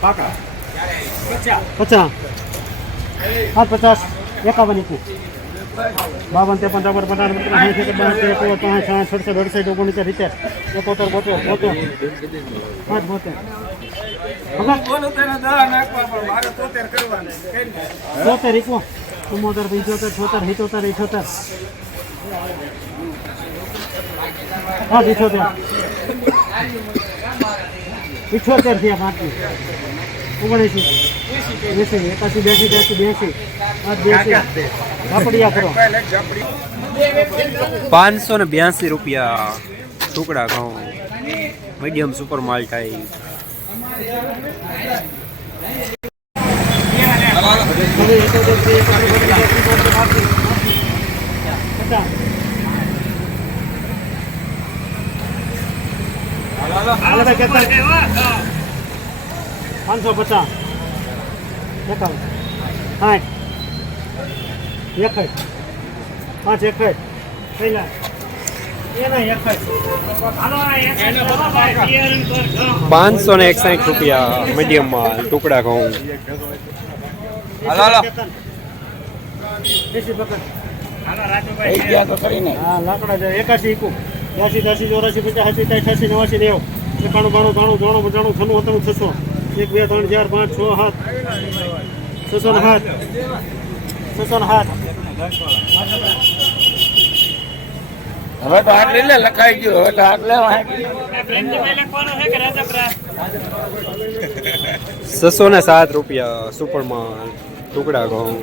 પાકા પચાસ હા પચાસ એકાવન એકું બાવન ત્રેપન ચોપન પચાસ પચાસ સાઠ સિત્તેર બાસઠ એકોતેર પાંચ સાઠ સડસઠ અડસઠ ઓગણીસ સિત્તેર એકોતેર બોતેર બોતેર પાંચ બોતેર ભગત બોલું તેને દવા નાખવા પણ મારે તોતેર કરવાની કઈ નહીં. ચોતેર એકુ ચુમ્મોતેર પંચોતેર છોતેર સિત્તોતેર ઇઠોતેર હા ઇઠોતેર ઇઠોતેર થયા પાંચમી ઓગણીસી એસી એકાસી બેસી બેસી બેસી. બ્યાસી કરો. પાંચસો ને બ્યાસી રૂપિયા ટુકડા ઘઉં. મીડિયમ સુપર માલ થાય. હાલો. ભાઈ, કેટલા? પાંચસો પચાસ. એકાવન. સાઠ. એકસઠ પાંચ એક પહેલા પાંચસો ને એકસાઠ રૂપિયા મીડિયમ માલ ટુકડા ઘઉં. એકાસી એકુ બ્યાસી ત્યાસી ચોરાસી પચાસી ત્યાસી નવાસી નેવું એકાણું બાણું બાણું ત્રાણું પચાણું છન્નું સત્તાણું છસો. એક બે ત્રણ ચાર પાંચ છ સાત. છસો ને સાત. છસો ને સાત. હવે તો લઈ લે લખાઈ ગયું. હવે તો લેવા છસો ને સાત રૂપિયા સુપર માલ ટુકડા ઘઉં.